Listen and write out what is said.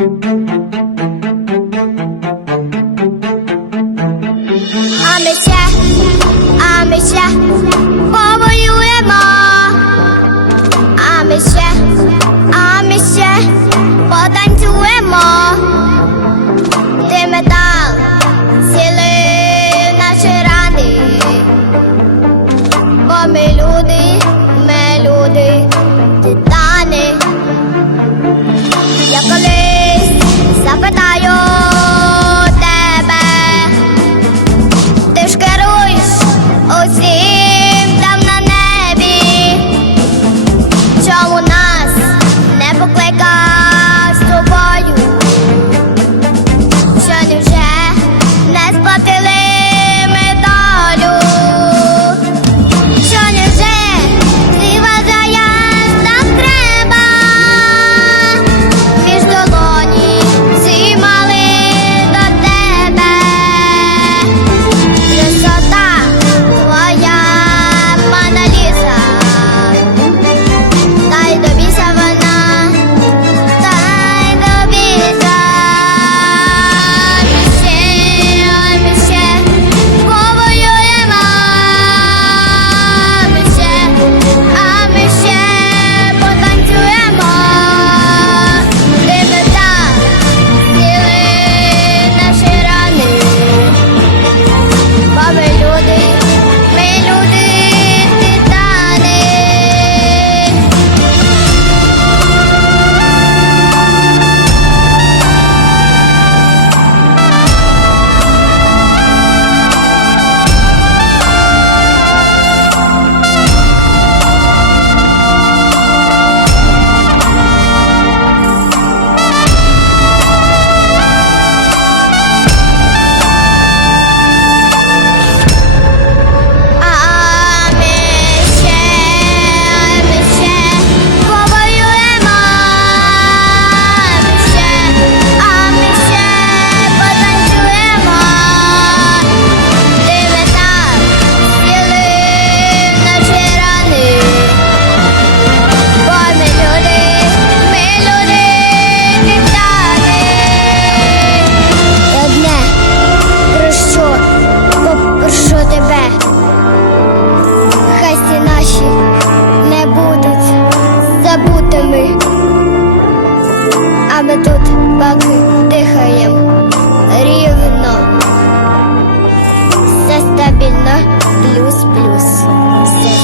А ми ще, а ми ще повоюємо, а ми ще, а ми ще потанцюємо, ти метал, сіли наші рани, бо ми люди. А ми тут поки дихаємо рівно. Все стабільно, плюс-плюс. Все